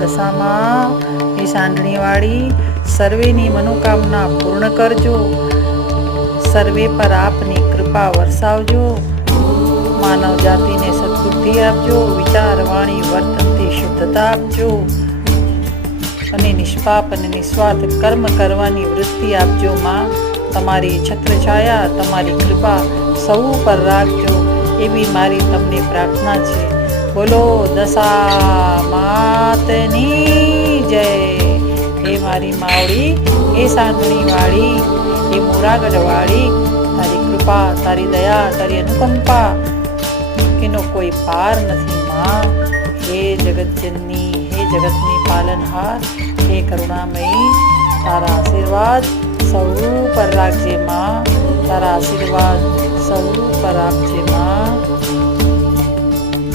દશામાં એ સાંઢણીવાળી સર્વેની મનોકામના પૂર્ણ કરજો. સર્વે પર આપની કૃપા વરસાવજો. માનવ જાતિને સદબુદ્ધિ આપજો. વિચાર વાણી વર્તનથી શુદ્ધતા આપજો અને નિષ્પાપ અને નિસ્વાર્થ કર્મ કરવાની વૃત્તિ આપજો. માં, તમારી છત્રછાયા, તમારી કૃપા સૌ પર રાખજો એવી મારી તમને પ્રાર્થના છે. બોલો દશા માતની જય. હે મારી માવડી, હે સાંઢણીવાળી, હે મોરાગઢવાળી, તારી કૃપા, તારી દયા, તારી અનુકંપા એનો કોઈ પાર નથી. માં, હે જગતજનની, હે જગતની પાલનહાર, હે કરુણામયી, તારા આશીર્વાદ સૌ પર રાખજે. માં, તારા આશીર્વાદ સૌ પર આપજે.